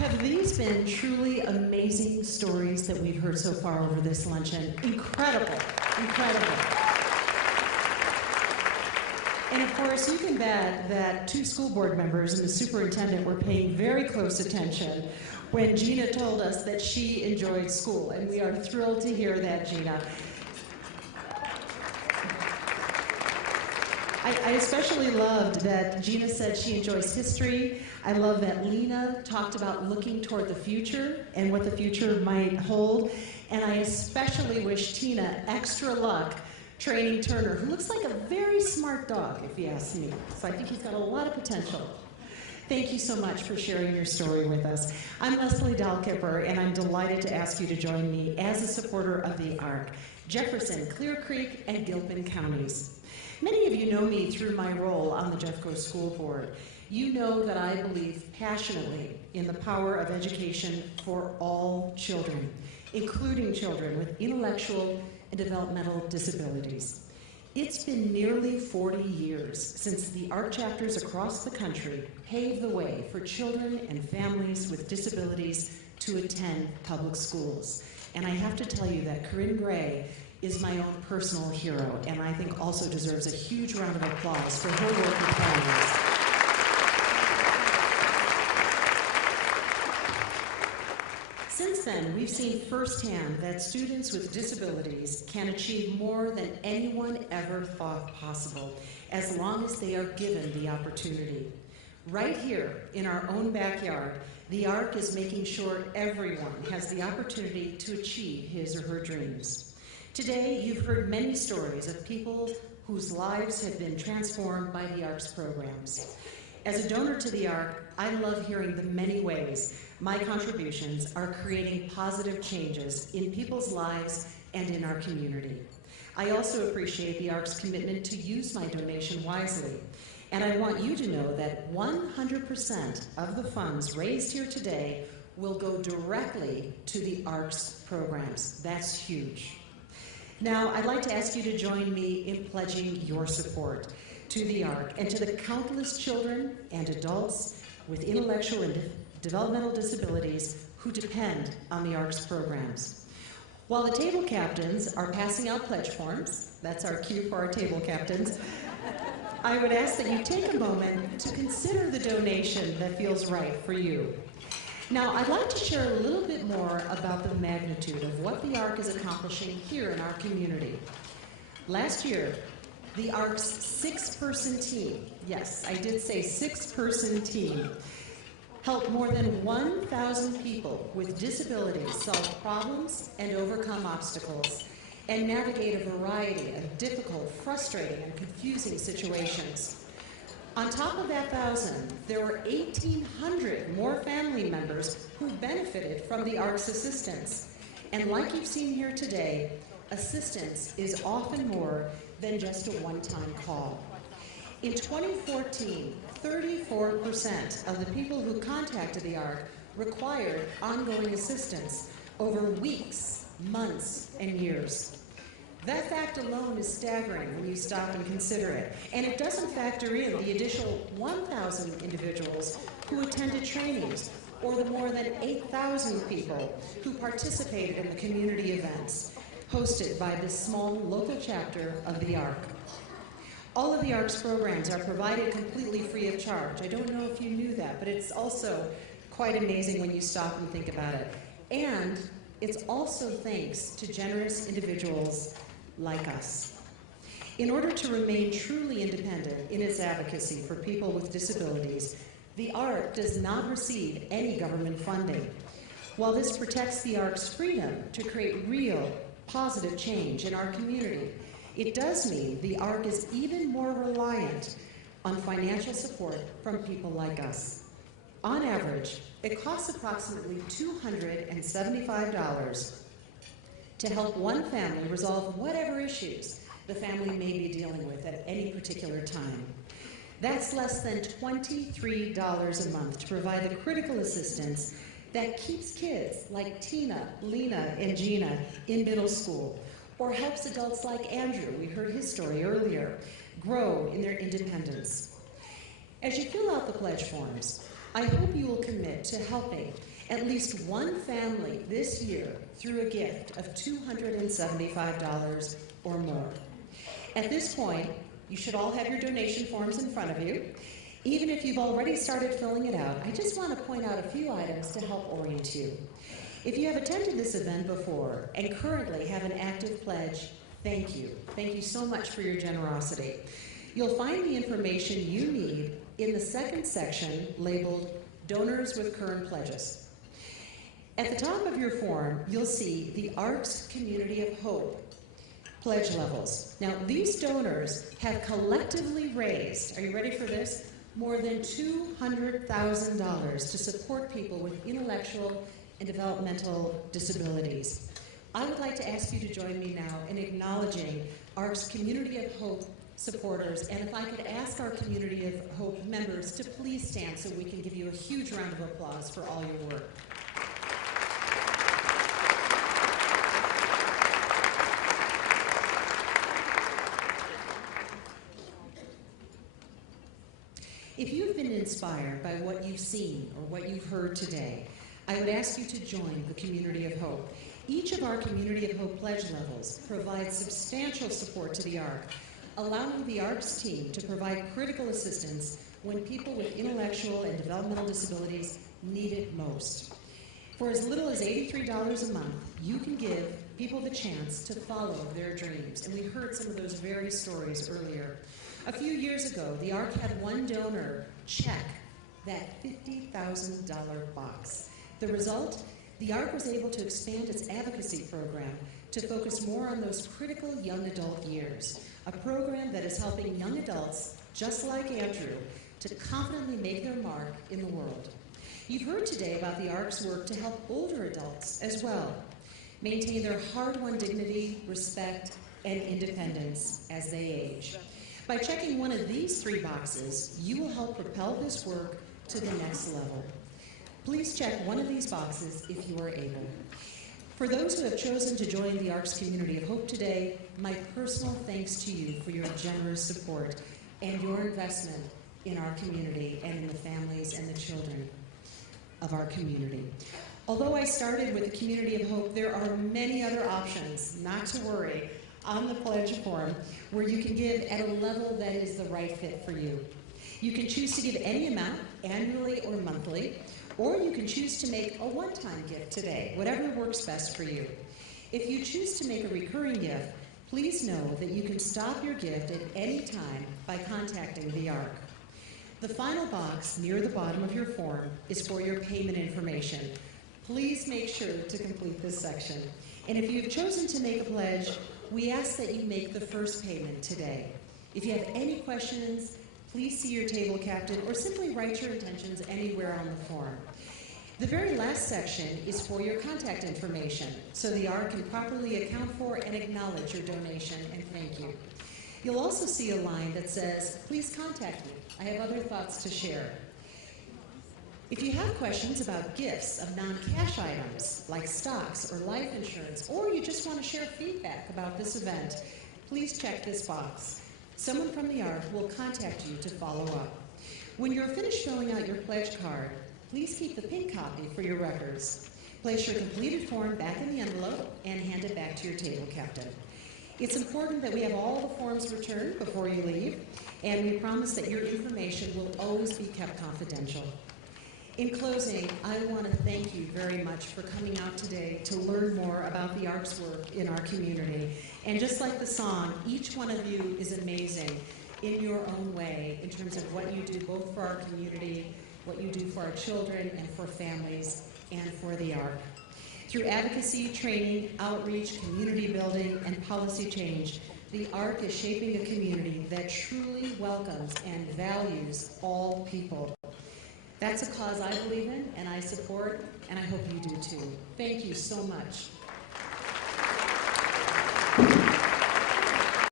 Have these been truly amazing stories that we've heard so far over this luncheon? Incredible, incredible. And of course, you can bet that 2 school board members and the superintendent were paying very close attention when Gina told us that she enjoyed school, and we are thrilled to hear that, Gina. I especially loved that Gina said she enjoys history. I love that Lena talked about looking toward the future and what the future might hold. And I especially wish Tina extra luck training Turner, who looks like a very smart dog, if you ask me. So I think he's got a lot of potential. Thank you so much for sharing your story with us. I'm Lesley Dahlkemper, and I'm delighted to ask you to join me as a supporter of the ARC, Jefferson, Clear Creek, and Gilpin counties. Many of you know me through my role on the Jeffco School Board. You know that I believe passionately in the power of education for all children, including children with intellectual and developmental disabilities. It's been nearly 40 years since the ARC chapters across the country paved the way for children and families with disabilities to attend public schools. And I have to tell you that Corinne Gray is my own personal hero, and I think also deserves a huge round of applause for her work in families. Since then, we've seen firsthand that students with disabilities can achieve more than anyone ever thought possible, as long as they are given the opportunity. Right here in our own backyard, the ARC is making sure everyone has the opportunity to achieve his or her dreams. Today, you've heard many stories of people whose lives have been transformed by the ARC's programs. As a donor to the ARC, I love hearing the many ways my contributions are creating positive changes in people's lives and in our community. I also appreciate the ARC's commitment to use my donation wisely. And I want you to know that 100% of the funds raised here today will go directly to the ARC's programs. That's huge. Now, I'd like to ask you to join me in pledging your support to the ARC and to the countless children and adults with intellectual and developmental disabilities who depend on the ARC's programs. While the table captains are passing out pledge forms, that's our cue for our table captains, I would ask that you take a moment to consider the donation that feels right for you. Now, I'd like to share a little bit more about the magnitude of what the ARC is accomplishing here in our community. Last year, the ARC's 6-person team, yes, I did say 6-person team, helped more than 1,000 people with disabilities solve problems and overcome obstacles and navigate a variety of difficult, frustrating, and confusing situations. On top of that 1,000, there were 1,800 more family members who benefited from the ARC's assistance. And like you've seen here today, assistance is often more than just a one-time call. In 2014, 34% of the people who contacted the ARC required ongoing assistance over weeks, months, and years. That fact alone is staggering when you stop and consider it. And it doesn't factor in the additional 1,000 individuals who attended trainings, or the more than 8,000 people who participated in the community events hosted by this small local chapter of the ARC. All of the ARC's programs are provided completely free of charge. I don't know if you knew that, but it's also quite amazing when you stop and think about it. And it's also thanks to generous individuals like us. In order to remain truly independent in its advocacy for people with disabilities, the ARC does not receive any government funding. While this protects the ARC's freedom to create real, positive change in our community, it does mean the ARC is even more reliant on financial support from people like us. On average, it costs approximately $275 to help one family resolve whatever issues the family may be dealing with at any particular time. That's less than $23 a month to provide the critical assistance that keeps kids like Tina, Lena, and Gina in middle school, or helps adults like Andrew, we heard his story earlier, grow in their independence. As you fill out the pledge forms, I hope you will commit to helping at least one family this year through a gift of $275 or more. At this point, you should all have your donation forms in front of you. Even if you've already started filling it out, I just want to point out a few items to help orient you. If you have attended this event before and currently have an active pledge, thank you. Thank you so much for your generosity. You'll find the information you need in the second section labeled Donors with Current Pledges. At the top of your form, you'll see the Arcs Community of Hope pledge levels. Now, these donors have collectively raised, are you ready for this? More than $200,000 to support people with intellectual and developmental disabilities. I would like to ask you to join me now in acknowledging ARC's Community of Hope supporters, and if I could ask our Community of Hope members to please stand so we can give you a huge round of applause for all your work. If you've been inspired by what you've seen or what you've heard today, I would ask you to join the Community of Hope. Each of our Community of Hope pledge levels provides substantial support to the ARC, allowing the ARC's team to provide critical assistance when people with intellectual and developmental disabilities need it most. For as little as $83 a month, you can give people the chance to follow their dreams, and we heard some of those very stories earlier. A few years ago, the ARC had one donor check that $50,000 box. The result? The ARC was able to expand its advocacy program to focus more on those critical young adult years, a program that is helping young adults, just like Andrew, to confidently make their mark in the world. You've heard today about the ARC's work to help older adults as well maintain their hard-won dignity, respect, and independence as they age. By checking one of these three boxes, you will help propel this work to the next level. Please check one of these boxes if you are able. For those who have chosen to join the ARC's Community of Hope today, my personal thanks to you for your generous support and your investment in our community and in the families and the children of our community. Although I started with the Community of Hope, there are many other options, not to worry, on the pledge form where you can give at a level that is the right fit for you. You can choose to give any amount, annually or monthly, or you can choose to make a one-time gift today, whatever works best for you. If you choose to make a recurring gift, please know that you can stop your gift at any time by contacting the ARC. The final box near the bottom of your form is for your payment information. Please make sure to complete this section. And if you've chosen to make a pledge, we ask that you make the first payment today. If you have any questions, please see your table captain or simply write your intentions anywhere on the form. The very last section is for your contact information, so the ARC can properly account for and acknowledge your donation, and thank you. You'll also see a line that says, please contact me. I have other thoughts to share. If you have questions about gifts of non-cash items like stocks or life insurance, or you just want to share feedback about this event, please check this box. Someone from the ARC will contact you to follow up. When you're finished filling out your pledge card, please keep the pink copy for your records. Place your completed form back in the envelope and hand it back to your table captain. It's important that we have all the forms returned before you leave, and we promise that your information will always be kept confidential. In closing, I want to thank you very much for coming out today to learn more about the ARC's work in our community. And just like the song, each one of you is amazing in your own way in terms of what you do both for our community, what you do for our children and for families, and for the ARC. Through advocacy, training, outreach, community building, and policy change, the ARC is shaping a community that truly welcomes and values all people. That's a cause I believe in and I support, and I hope you do too. Thank you so much.